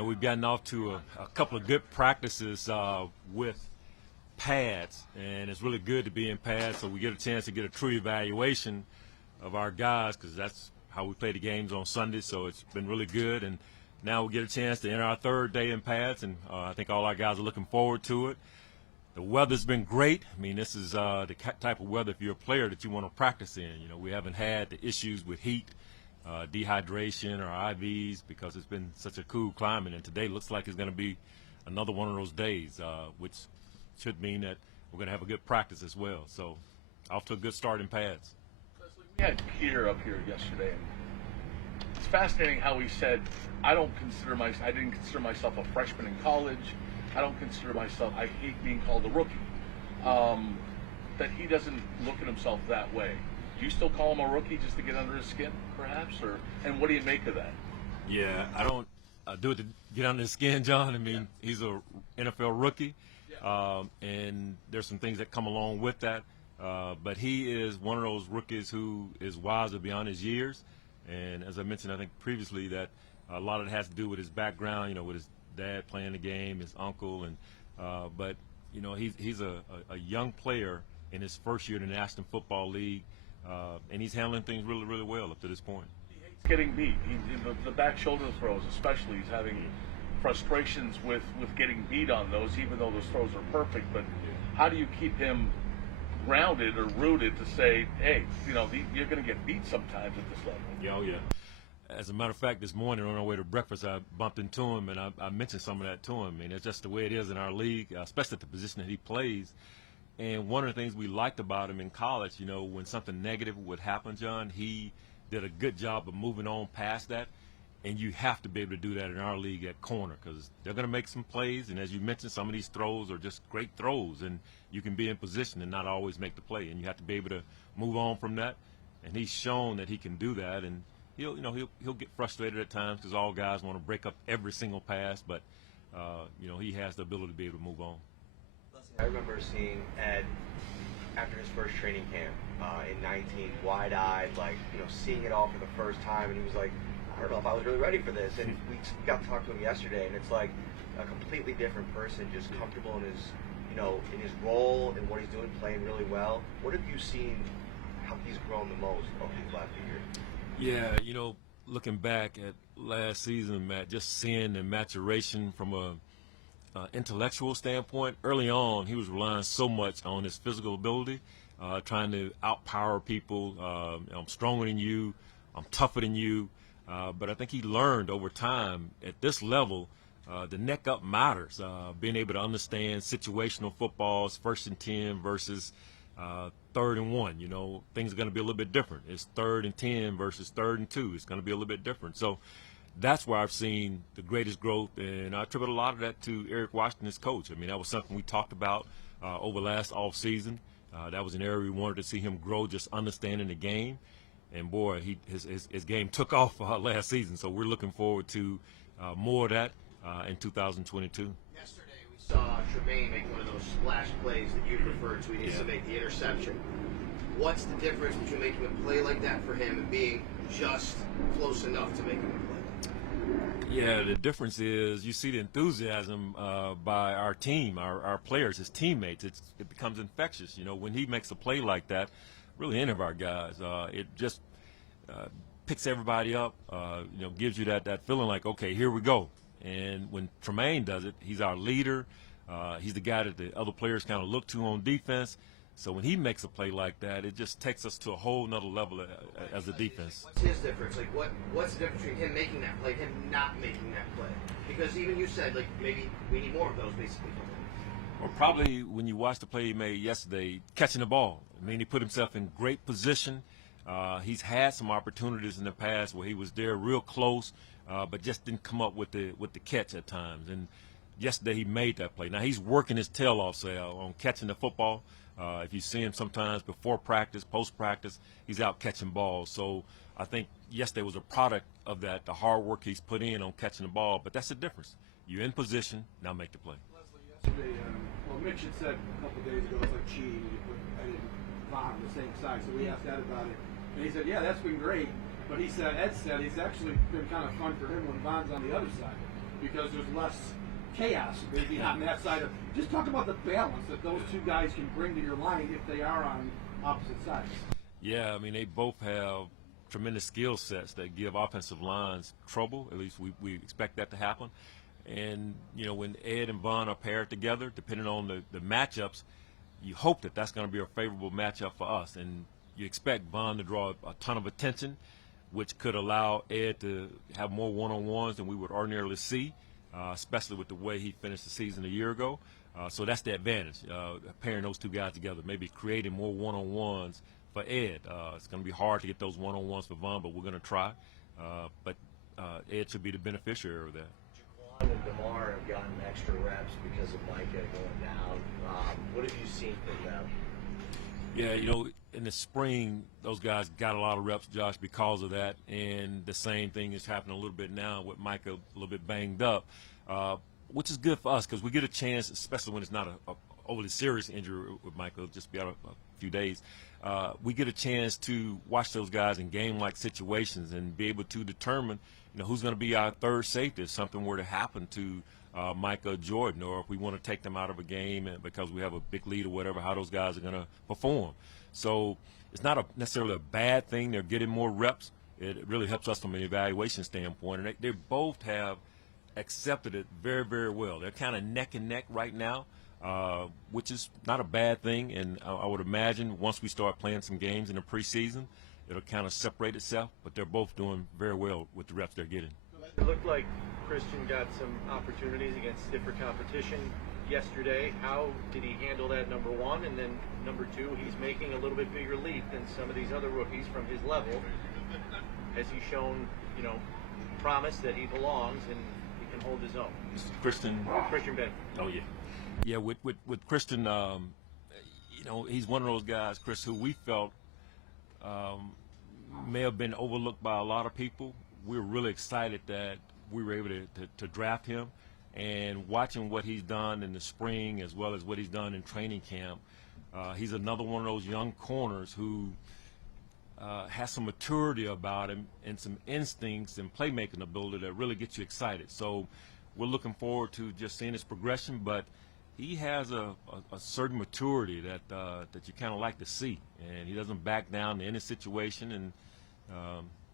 we've gotten off to a couple of good practices with pads, and it's really good to be in pads so we get a chance to get a true evaluation of our guys, because that's how we play the games on Sunday. So it's been really good, and now we get a chance to enter our third day in pads, and I think all our guys are looking forward to it. The weather's been great. I mean, this is the type of weather, if you're a player, that you want to practice in. We haven't had the issues with heat, dehydration, or IVs, because it's been such a cool climate. And today looks like it's going to be another one of those days, which should mean that we're going to have a good practice as well. So off to a good start in pads. Leslie, we had Kaiir up here yesterday, and it's fascinating how he said, I didn't consider myself a freshman in college. I don't consider myself, I hate being called a rookie. That he doesn't look at himself that way. Do you still call him a rookie just to get under his skin, perhaps? And what do you make of that? Yeah, I don't do it to get under his skin, John. I mean, he's a NFL rookie, and there's some things that come along with that. But he is one of those rookies who is wiser beyond his years. And as I mentioned, I think previously, that a lot of it has to do with his background, with his dad playing the game, his uncle, and but he's a young player in his first year in the National Football League, and he's handling things really, really well up to this point. He hates getting beat. The back shoulder throws, especially, he's having frustrations with getting beat on those, even though those throws are perfect. But how do you keep him grounded or rooted to say, hey, you're going to get beat sometimes at this level? Yeah, oh yeah. As a matter of fact, this morning on our way to breakfast, I bumped into him, and I mentioned some of that to him. I mean, it's just the way it is in our league, especially at the position that he plays. And one of the things we liked about him in college, when something negative would happen, John, he did a good job of moving on past that. And you have to be able to do that in our league at corner, because they're going to make some plays. And as you mentioned, some of these throws are just great throws, and you can be in position and not always make the play. And you have to be able to move on from that. And he's shown that he can do that. And he'll get frustrated at times, because all guys want to break up every single pass, but he has the ability to be able to move on. I remember seeing Ed after his first training camp in 19, wide-eyed, seeing it all for the first time, and he was like, I don't know if I was really ready for this. And we got to talk to him yesterday, and it's like a completely different person, just comfortable in his, in his role and what he's doing, playing really well. What have you seen? How he's grown the most over these last few years? Yeah, looking back at last season, Matt, just seeing the maturation from a intellectual standpoint. Early on, he was relying so much on his physical ability, trying to outpower people. I'm stronger than you, I'm tougher than you. But I think he learned over time at this level, the neck up matters. Being able to understand situational footballs, 1st and 10 versus 3rd and 1. Things are going to be a little bit different. It's 3rd and 10 versus 3rd and 2. It's going to be a little bit different. So that's where I've seen the greatest growth, and I attribute a lot of that to Eric Washington, his coach. I mean, that was something we talked about over last offseason. That was an area we wanted to see him grow, just understanding the game. And boy, his game took off last season. So we're looking forward to more of that in 2022. Yesterday we saw Tremaine make one of those splash plays that you referred to. He needs to make the interception. What's the difference between making a play like that for him and being just close enough to make him a play? Yeah, the difference is you see the enthusiasm by our team, our players, his teammates. It becomes infectious. When he makes a play like that, really any of our guys, it just picks everybody up, gives you that feeling like, okay, here we go. And when Tremaine does it, he's our leader. He's the guy that the other players kind of look to on defense. So when he makes a play like that, it just takes us to a whole nother level as a defense. What's his difference? What's the difference between him making that play and him not making that play? Because even you said, maybe we need more of those, basically. Well, probably when you watch the play he made yesterday, catching the ball. I mean, he put himself in great position. He's had some opportunities in the past where he was there real close, but just didn't come up with the catch at times. And yesterday he made that play. Now he's working his tail off, Sal, on catching the football. If you see him sometimes before practice, post practice, he's out catching balls. So I think yesterday was a product of that, the hard work he's put in on catching the ball. But that's the difference. You're in position, now make the play. Leslie, yesterday, Mitch had said a couple of days ago it's like cheating. You put Ed and Von on the same side. So we asked Ed about it, and he said, "Yeah, that's been great." But Ed said it's actually been kind of fun for him when Von's on the other side. because there's less chaos maybe on that side of. Just talk about the balance that those two guys can bring to your line if they are on opposite sides. Yeah, I mean, they both have tremendous skill sets that give offensive lines trouble. At least we expect that to happen. And, you know, when Ed and Von are paired together, depending on the matchups, you hope that that's going to be a favorable matchup for us. And you expect Von to draw a ton of attention, which could allow Ed to have more one-on-ones than we would ordinarily see, especially with the way he finished the season a year ago. So that's the advantage, pairing those two guys together, maybe creating more one-on-ones for Ed. It's going to be hard to get those one-on-ones for Von, but we're going to try. But Ed should be the beneficiary of that. Jaquan and DeMar have gotten extra reps because of Micah going down. What have you seen from them? Yeah, you know, in the spring, those guys got a lot of reps, Josh, because of that. And the same thing is happening a little bit now with Micah a little bit banged up, which is good for us because we get a chance, especially when it's not a overly serious injury with Micah, just be out a few days. We get a chance to watch those guys in game-like situations and be able to determine, you know, who's going to be our third safety if something were to happen to Micah or Jordan, or if we want to take them out of a game because we have a big lead or whatever, how those guys are going to perform. So it's not necessarily a bad thing. They're getting more reps. It really helps us from an evaluation standpoint. And they both have accepted it very, very well. They're kind of neck and neck right now, which is not a bad thing. And I would imagine once we start playing some games in the preseason, it'll kind of separate itself. But they're both doing very well with the reps they're getting. It looked like Christian got some opportunities against stiffer competition yesterday. How did he handle that, number one? And then number two, he's making a little bit bigger leap than some of these other rookies from his level. Has he shown, you know, promise that he belongs and he can hold his own? Christian Ben. Oh, yeah. Yeah, with Christian, you know, he's one of those guys, Chris, who we felt may have been overlooked by a lot of people. We're really excited that we were able to draft him, and watching what he's done in the spring as well as what he's done in training camp, he's another one of those young corners who has some maturity about him and some instincts and playmaking ability that really gets you excited. So we're looking forward to just seeing his progression, but he has a certain maturity that you kind of like to see, and he doesn't back down to any situation, and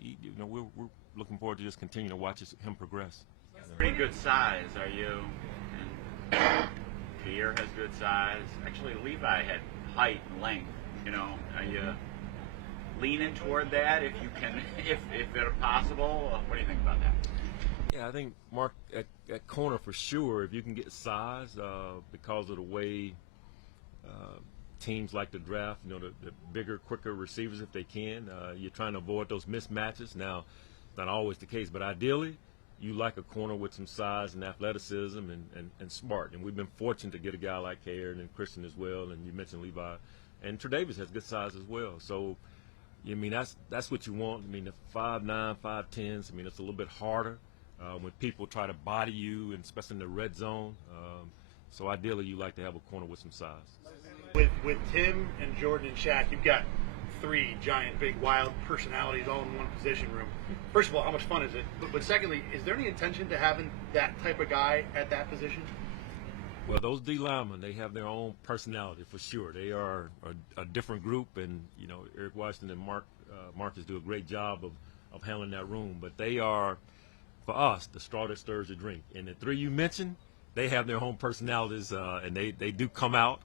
you know, we're looking forward to just continuing to watch him progress. Pretty good size, are you? And Kaiir has good size. Actually, Levi had height and length. You know, are you leaning toward that if you can, if it's possible? What do you think about that? Yeah, I think, Mark, at corner for sure, if you can get size because of the way teams like to draft, you know, the bigger, quicker receivers if they can. You're trying to avoid those mismatches. Now, not always the case, but ideally, you like a corner with some size and athleticism and smart. And we've been fortunate to get a guy like Kaiir and Christian as well, and you mentioned Levi. And Tre'Davious has good size as well. So, I mean, that's what you want. I mean, the 5'9", 5'10s, I mean, it's a little bit harder when people try to body you, and especially in the red zone. So ideally, you like to have a corner with some size. With Tim and Jordan and Shaq, you've got three giant, big, wild personalities all in one position room. First of all, how much fun is it? But secondly, is there any intention to having that type of guy at that position? Well, those D linemen, they have their own personality for sure. They are a different group, and you know, Eric Washington and Marcus do a great job of handling that room. But they are, for us, the straw that stirs the drink. And the three you mentioned, they have their own personalities, and they do come out.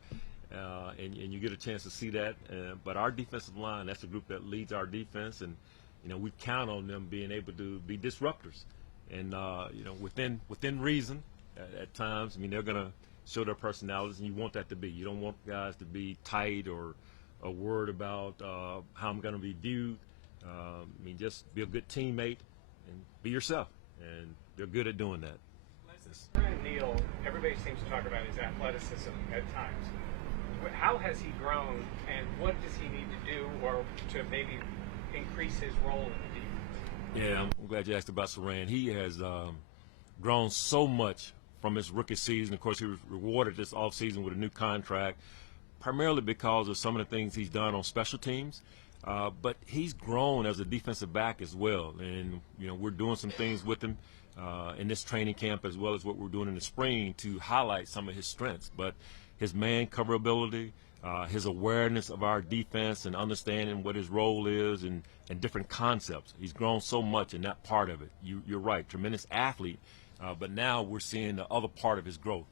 And you get a chance to see that. But our defensive line, that's the group that leads our defense, and you know, we count on them being able to be disruptors. And you know, within reason, at times, I mean, they're gonna show their personalities, and you want that to be. You don't want guys to be tight or worried about how I'm gonna be viewed. I mean, just be a good teammate and be yourself, and they're good at doing that. Brandon Neal, everybody seems to talk about his athleticism at times. How has he grown, and what does he need to do or to maybe increase his role in the defense? Yeah, I'm glad you asked about Saran. He has grown so much from his rookie season. Of course, he was rewarded this offseason with a new contract, primarily because of some of the things he's done on special teams. But he's grown as a defensive back as well. And, you know, we're doing some things with him in this training camp, as well as what we're doing in the spring, to highlight some of his strengths. But his man coverability, his awareness of our defense and understanding what his role is and different concepts. He's grown so much in that part of it. You're right, tremendous athlete, but now we're seeing the other part of his growth,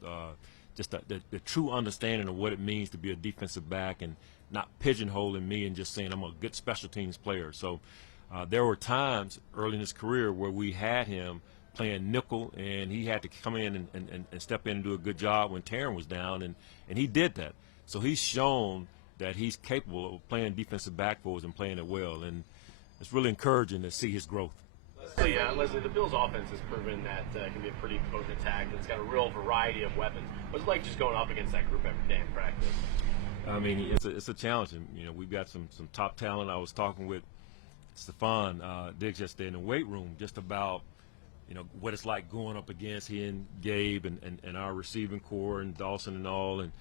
just the true understanding of what it means to be a defensive back and not pigeonholing me and just saying I'm a good special teams player. So there were times early in his career where we had him playing nickel, and he had to come in and step in and do a good job when Taryn was down, and he did that. So he's shown that he's capable of playing defensive back for us and playing it well, and it's really encouraging to see his growth. Leslie, the Bills' offense has proven that it can be a pretty potent attack. It's got a real variety of weapons. What's it like just going up against that group every day in practice? I mean, it's a challenge. And, we've got some top talent. I was talking with Stephon Diggs yesterday in the weight room just about what it's like going up against he and Gabe and our receiving core and Dawson and all, and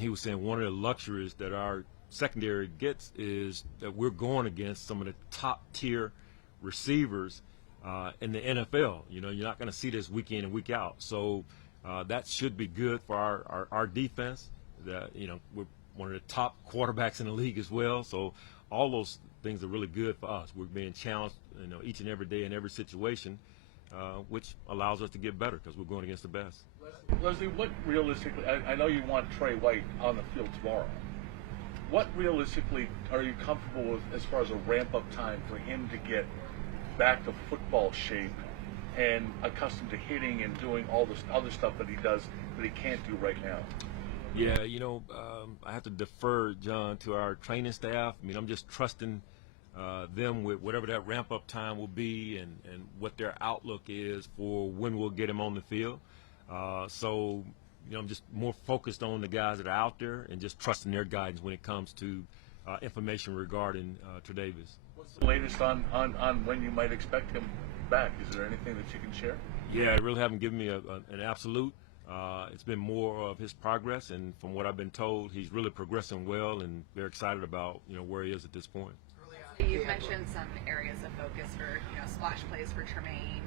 he was saying one of the luxuries that our secondary gets is that we're going against some of the top tier receivers in the NFL. You're not going to see this week in and week out, so that should be good for our defense. That we're one of the top quarterbacks in the league as well, so all those things are really good for us. We're being challenged each and every day in every situation, which allows us to get better because we're going against the best. Leslie, what realistically, I know you want Trey White on the field tomorrow. What realistically are you comfortable with as far as a ramp-up time for him to get back to football shape and accustomed to hitting and doing all this other stuff that he does that he can't do right now? Yeah, I have to defer, John, to our training staff. I mean, I'm just trusting them with whatever that ramp-up time will be and what their outlook is for when we'll get him on the field. So, I'm just more focused on the guys that are out there and just trusting their guidance when it comes to information regarding Tre'Davious. What's the latest on when you might expect him back? Is there anything that you can share? Yeah, they really haven't given me an absolute. It's been more of his progress, and from what I've been told, he's really progressing well, and they're excited about where he is at this point. You've mentioned some areas of focus for splash plays for Tremaine,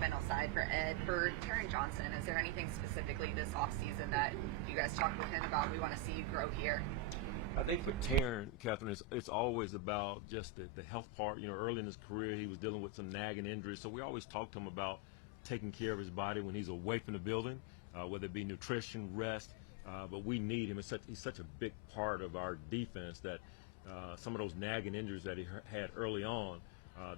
mental side for Ed. For Taron Johnson, is there anything specifically this offseason that you guys talked with him about? We want to see you grow here. I think for Taron, Catherine, it's always about just the health part. Early in his career, he was dealing with some nagging injuries, so we always talk to him about taking care of his body when he's away from the building, whether it be nutrition, rest. But we need him. He's such a big part of our defense that some of those nagging injuries that he had early on,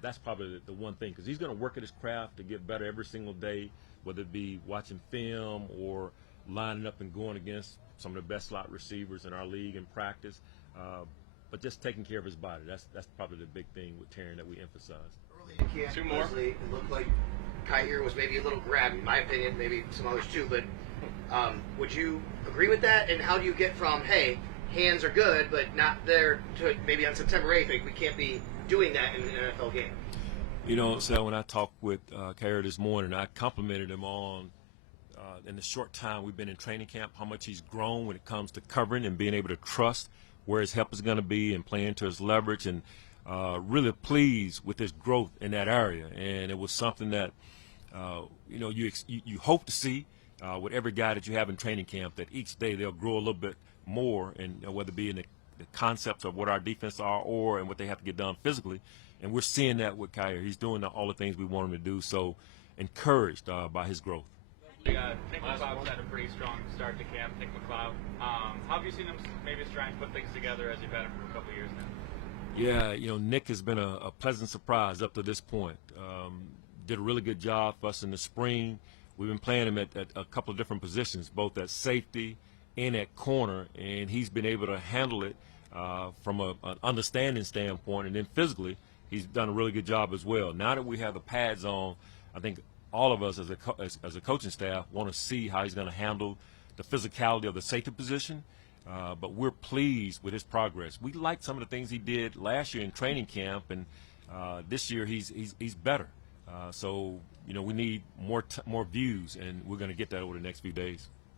that's probably the one thing, because he's going to work at his craft to get better every single day, whether it be watching film or lining up and going against some of the best slot receivers in our league in practice. But just taking care of his body, that's probably the big thing with Taron that we emphasize. Two more. Leslie, it looked like Kaiir was maybe a little grabby, in my opinion, maybe some others too, but would you agree with that? And how do you get from, hey, hands are good, but not there, to maybe on September 8th, we can't be doing that in an NFL game? So when I talked with Kaiir this morning, I complimented him on, in the short time we've been in training camp, how much he's grown when it comes to covering and being able to trust where his help is going to be and playing to his leverage, and really pleased with his growth in that area. And it was something that, you hope to see with every guy that you have in training camp, that each day they'll grow a little bit more, and whether it be in the concepts of what our defense are or and what they have to get done physically. And we're seeing that with Kaiir. He's doing all the things we want him to do, so encouraged by his growth. Nick McLeod's had a pretty strong start to camp. Nick McLeod. How have you seen him maybe try and put things together as you've had him for a couple of years now? Yeah, Nick has been a pleasant surprise up to this point. Did a really good job for us in the spring. We've been playing him at a couple of different positions, both at safety and at corner, and he's been able to handle it from an understanding standpoint, and then physically he's done a really good job as well. Now that we have the pads on, I think all of us as a coaching staff want to see how he's going to handle the physicality of the safety position, but we're pleased with his progress. We liked some of the things he did last year in training camp, and this year he's better. So we need more views, and we're going to get that over the next few days.